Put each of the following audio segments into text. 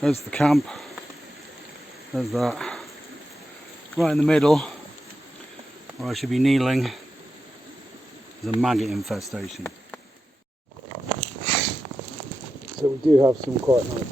There's the camp. There's that. Right in the middle, where I should be kneeling, is a maggot infestation. So we do have some quite nice.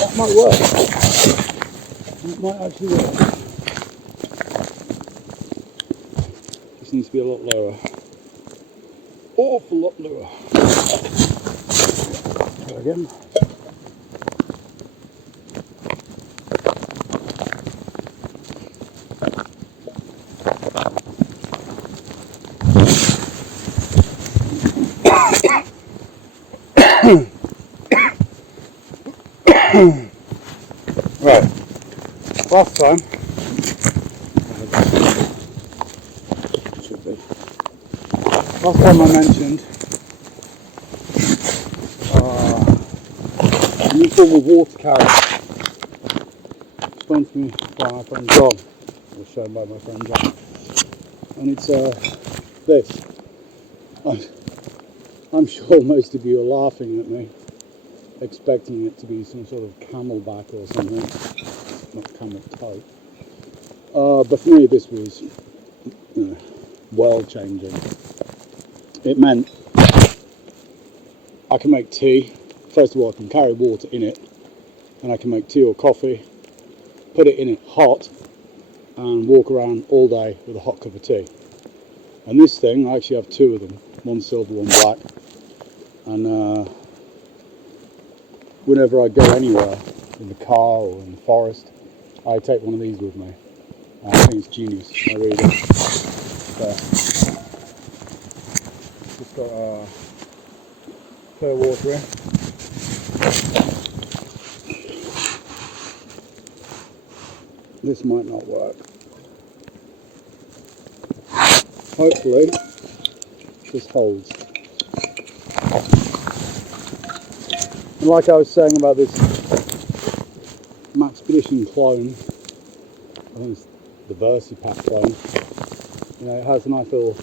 That might work. That might actually work. This needs to be a lot lower. Awful lot lower. Try again. Right, last time, I mentioned a new form of water carrier, explained to me by my friend John, or shown by my friend John, and it's this. I'm sure most of you are laughing at me, expecting it to be some sort of camelback or something, not camel toe. But for me this was world changing. It meant I can make tea. First of all, I can carry water in it, and I can make tea or coffee, put it in it hot, and walk around all day with a hot cup of tea. And this thing, I actually have two of them, one silver, one black, and whenever I go anywhere, in the car or in the forest, I take one of these with me. I think it's genius, I really do. Just got clear water in. This might not work. Hopefully, this holds. And like I was saying about this Maxpedition clone, I think it's the VersiPack clone, you know, it has a nice little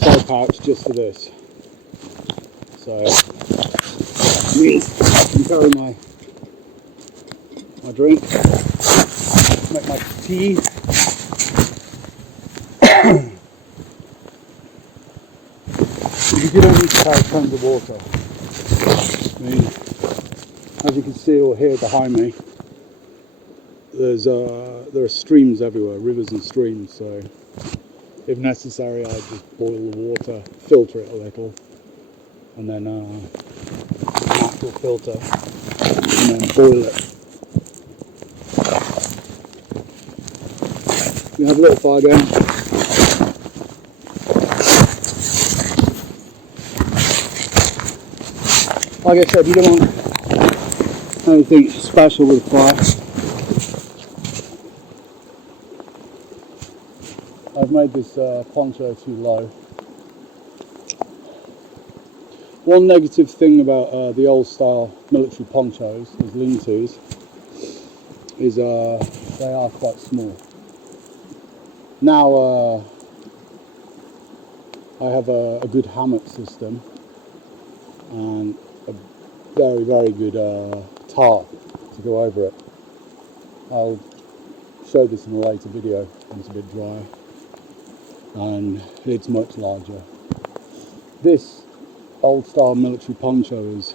side pouch just for this. So, it means I can carry my drink, make my tea, because you don't need to carry tons of water. I mean, as you can see or hear behind me, there are streams everywhere, rivers and streams, so if necessary I just boil the water, filter it a little, and then natural filter, and then boil it. You have a little fire going. Like I said, you don't want anything special with the fire. I've made this poncho too low. One negative thing about the old style military ponchos, those lean-tos, is they are quite small. Now I have a good hammock system and a very, very good tarp to go over it. I'll show this in a later video when it's a bit dry, and it's much larger. This old style military poncho is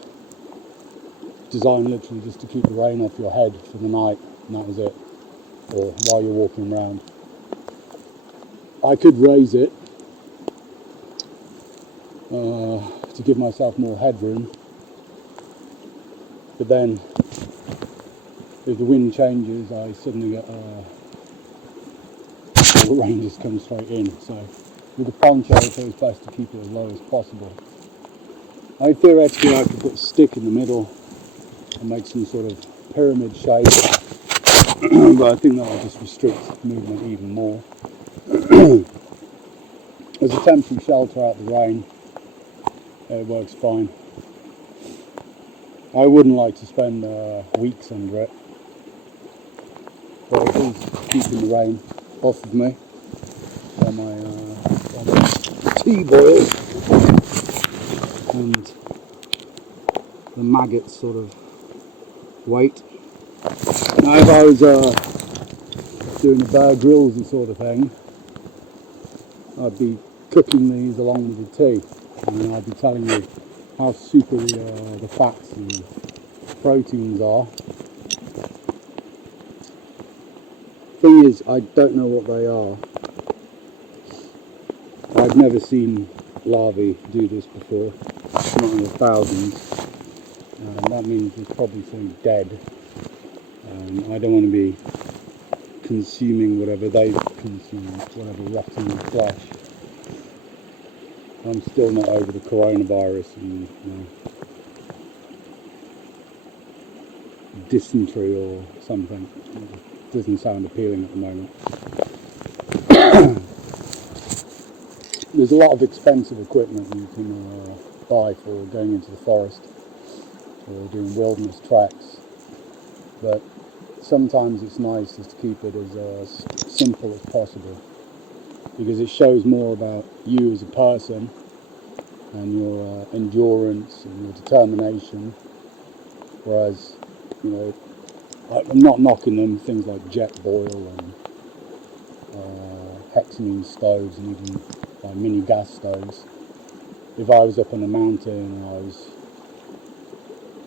designed literally just to keep the rain off your head for the night, and that was it, or while you're walking around. I could raise it to give myself more headroom, but then if the wind changes I suddenly get the rain just comes straight in. So with the poncho it's always best to keep it as low as possible. Theoretically I could put a stick in the middle and make some sort of pyramid shape, but I think that will just restrict movement even more. As a temporary shelter out the rain, it works fine. I wouldn't like to spend weeks under it, but at least keeping the rain off of me while my tea boils. and the maggots sort of wait. Now if I was doing a Bear Grylls sort of thing, I'd be cooking these along with the tea, and I'd be telling you how super the fats and proteins are. Thing is, I don't know what they are. I've never seen larvae do this before, not in the thousands, and that means there's probably something dead. I don't want to be consuming whatever they've consumed, whatever rotting flesh. I'm still not over the coronavirus and dysentery or something. It doesn't sound appealing at the moment. There's a lot of expensive equipment you can buy for going into the forest or doing wilderness treks, but sometimes it's nice just to keep it as simple as possible, because it shows more about you as a person and your endurance and your determination. Whereas, I'm not knocking them, things like jet boil and hexamine stoves and even mini gas stoves. If I was up on a mountain and I was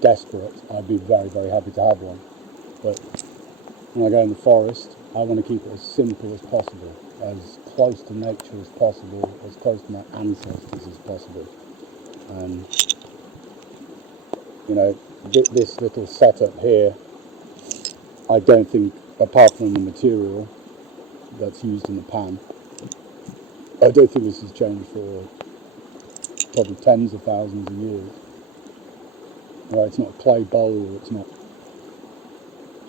desperate, I'd be very, very happy to have one. But when I go in the forest, I want to keep it as simple as possible, as close to nature as possible, as close to my ancestors as possible. And this little setup here, I don't think, apart from the material that's used in the pan, I don't think this has changed for probably tens of thousands of years. Right, it's not a clay bowl, or it's not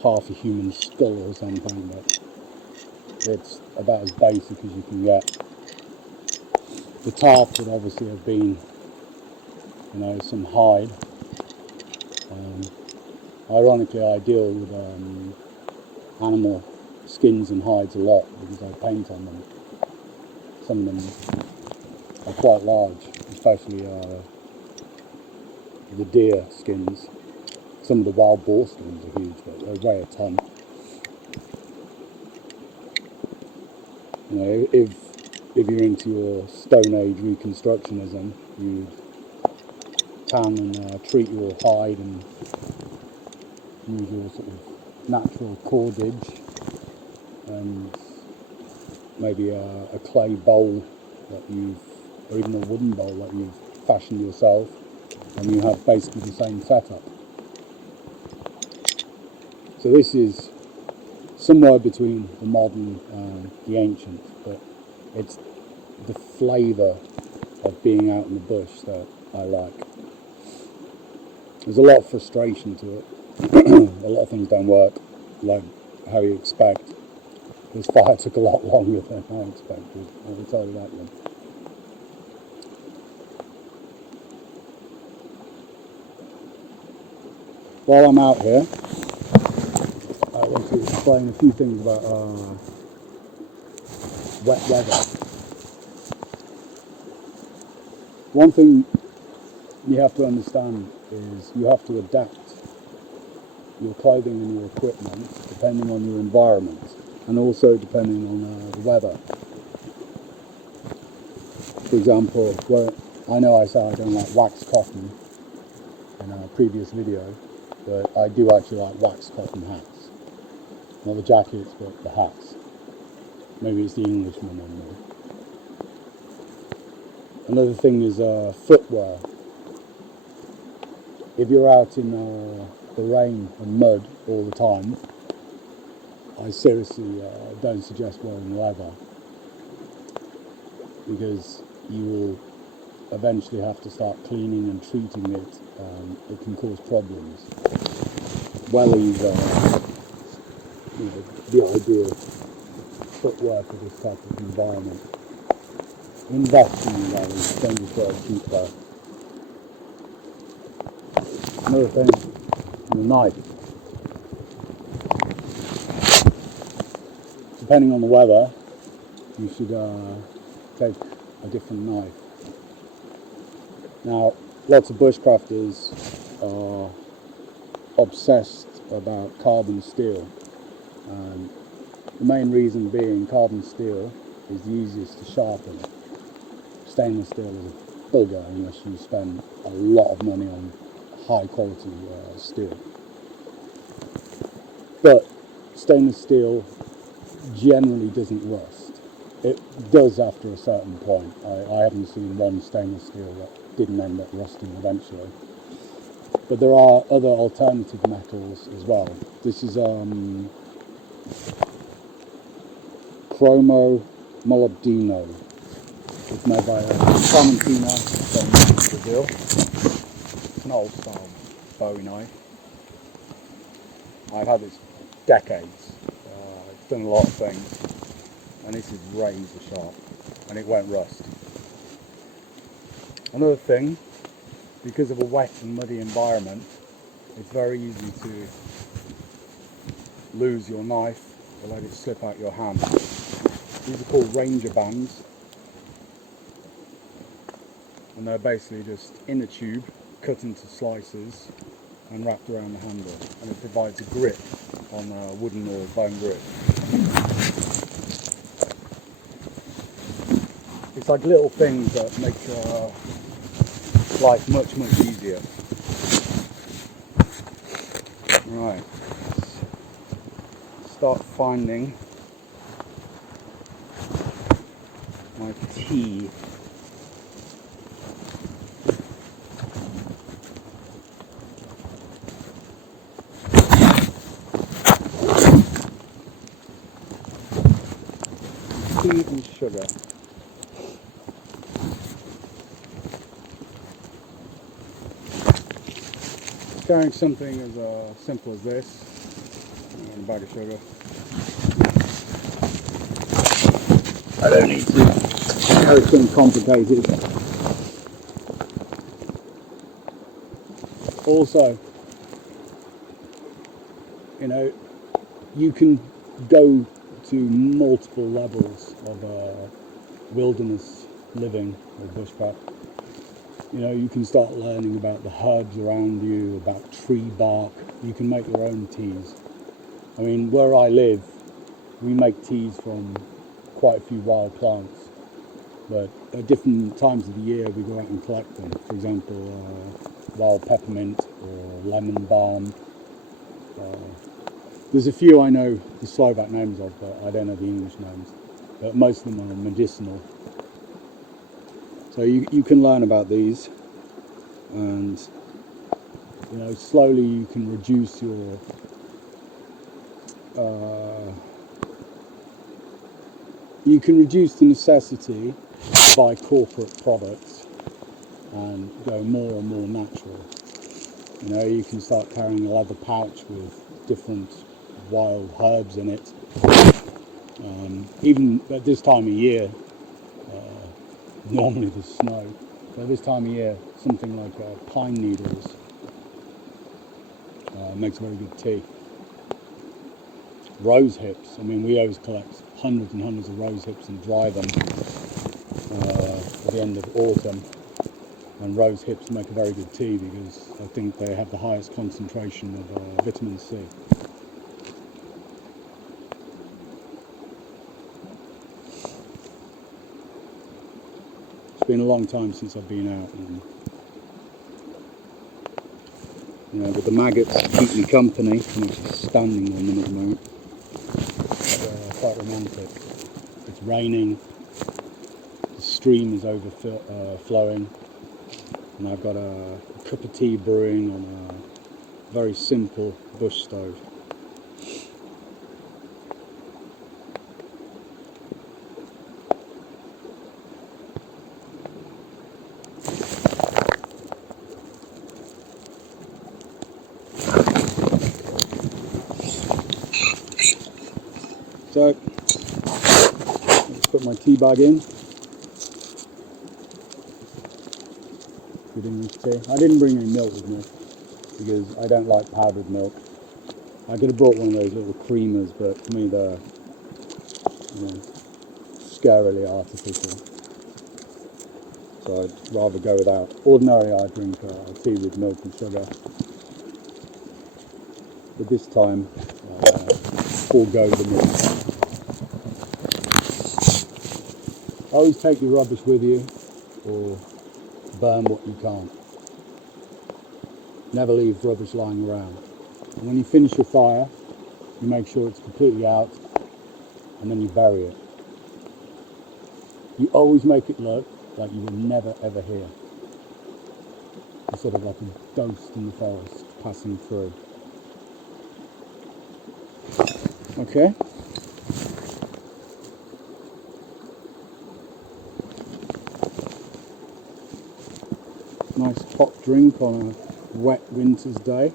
half a human skull or something, but it's about as basic as you can get. The tarp would obviously have been, some hide. Ironically, I deal with animal skins and hides a lot because I paint on them. Some of them are quite large, especially the deer skins. Some of the wild boar skins are huge, but they weigh a ton. If you're into your Stone Age reconstructionism, you'd tan and treat your hide and use your sort of natural cordage and maybe a clay bowl or even a wooden bowl that you've fashioned yourself, and you have basically the same setup. So this is somewhere between the modern and the ancient, but it's the flavour of being out in the bush that I like. There's a lot of frustration to it. A lot of things don't work like how you expect. This fire took a lot longer than I expected, I will tell you that one. While I'm out here, I want to explain a few things about wet weather. One thing you have to understand is you have to adapt your clothing and your equipment depending on your environment, and also depending on the weather. For example, I know I said I don't like wax cotton in a previous video, but I do actually like wax cotton hats. Not the jackets, but the hats. Maybe it's the Englishman in me. Another thing is footwear. If you're out in the rain and mud all the time, I seriously don't suggest wearing leather, because you will eventually have to start cleaning and treating it. It can cause problems. Wellies are the ideal footwear for this type of environment. Invest in wellies, don't just get a cheap pair. Another thing, the knife. Depending on the weather, you should take a different knife. Now, lots of bushcrafters are obsessed about carbon steel, and the main reason being carbon steel is the easiest to sharpen. Stainless steel is a bugger unless you spend a lot of money on high quality steel. But stainless steel generally doesn't rust. It does after a certain point. I haven't seen one stainless steel that didn't end up rusting eventually. But there are other alternative metals as well. This is chromo molybdeno. It's made by Clementina from Brazil. It's an old style Bowie knife. I've had this decades. It's done a lot of things, and this is razor sharp, and it won't rust. Another thing, because of a wet and muddy environment, it's very easy to lose your knife or let it slip out your hand. These are called Ranger bands, and they're basically just in a tube, cut into slices and wrapped around the handle, and it provides a grip on a wooden or bone grip. It's like little things that make life much easier. Right, let's start finding my tea. Tea and sugar. Carrying something as simple as this, and a bag of sugar. I don't need to carry something complicated. Also, you know, you can go to multiple levels of wilderness living or bushcraft. You know, you can start learning about the herbs around you, about tree bark. You can make your own teas. I mean, where I live, we make teas from quite a few wild plants. But at different times of the year, we go out and collect them. For example, wild peppermint or lemon balm. There's a few I know the Slovak names of, but I don't know the English names. But most of them are medicinal. So you can learn about these, and you know, slowly you can reduce your the necessity to buy corporate products and go more and more natural. You know, you can start carrying a leather pouch with different wild herbs in it. Even at this time of year, normally there's snow, but this time of year, something like pine needles makes very good tea. Rose hips, I mean, we always collect hundreds and hundreds of rose hips and dry them at the end of autumn. And rose hips make a very good tea because I think they have the highest concentration of vitamin C. It's been a long time since I've been out, and you know, but the maggots keep me company. I'm actually standing on them at the moment. It's quite romantic. It's raining, the stream is overflowing, and I've got a cup of tea brewing on a very simple bush stove. So, let's put my tea bag in. Good English tea. I didn't bring any milk with me because I don't like powdered milk. I could have brought one of those little creamers, but to me they're, you know, scarily artificial. so I'd rather go without. Ordinarily I drink tea with milk and sugar, but this time forego the milk. Always take your rubbish with you, or burn what you can't. Never leave rubbish lying around. And when you finish your fire, you make sure it's completely out, and then you bury it. You always make it look like you will never ever hear. It's sort of like a ghost in the forest passing through. Okay? Nice hot drink on a wet winter's day.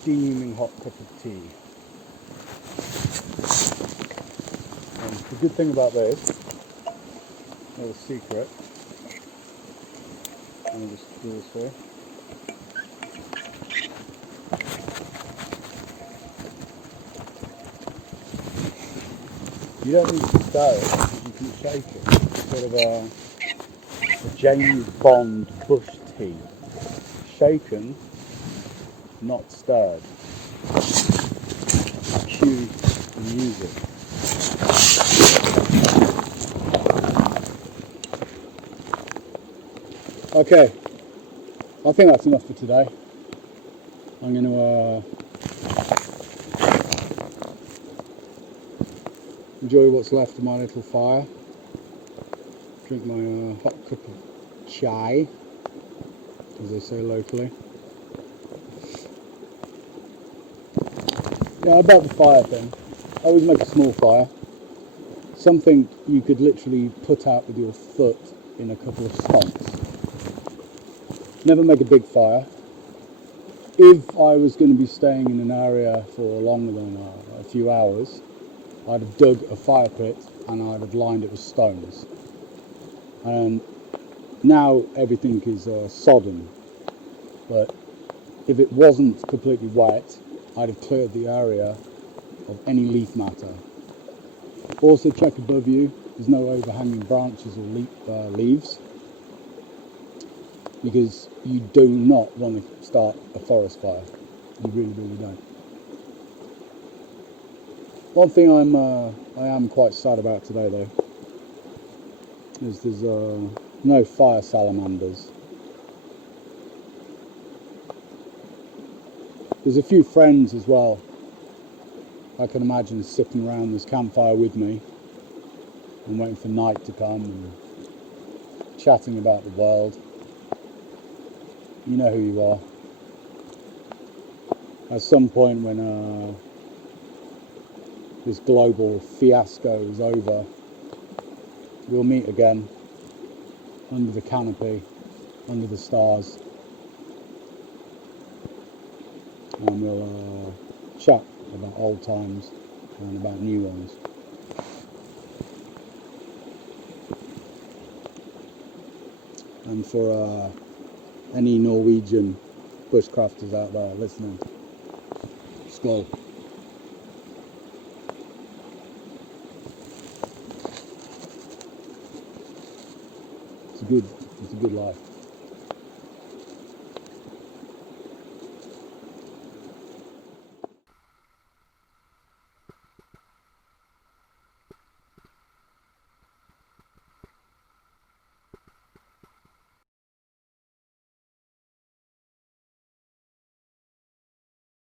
Steaming hot cup of tea. And the good thing about this, little secret, let me just do this here. You don't need to stir it, you can shake it. It's sort of a James Bond bush tea. Shaken, not stirred. Cue the music. Okay, I think that's enough for today. I'm going to enjoy what's left of my little fire. Drink my hot cup of chai, as they say locally. Yeah, about the fire thing. I always make a small fire. Something you could literally put out with your foot in a couple of stomps. Never make a big fire. If I was going to be staying in an area for longer than a few hours, I'd have dug a fire pit and I'd have lined it with stones. And now everything is sodden, but if it wasn't completely wet, I'd have cleared the area of any leaf matter. Also check above you, there's no overhanging branches or leaves, because you do not want to start a forest fire. You really, really don't. One thing I am quite sad about today though, is there's no fire salamanders. There's a few friends as well, I can imagine, sitting around this campfire with me and waiting for night to come and chatting about the world. You know who you are. At some point when this global fiasco is over, we'll meet again under the canopy, under the stars, and we'll chat about old times and about new ones. And for any Norwegian bushcrafters out there listening, skål. It's a good life.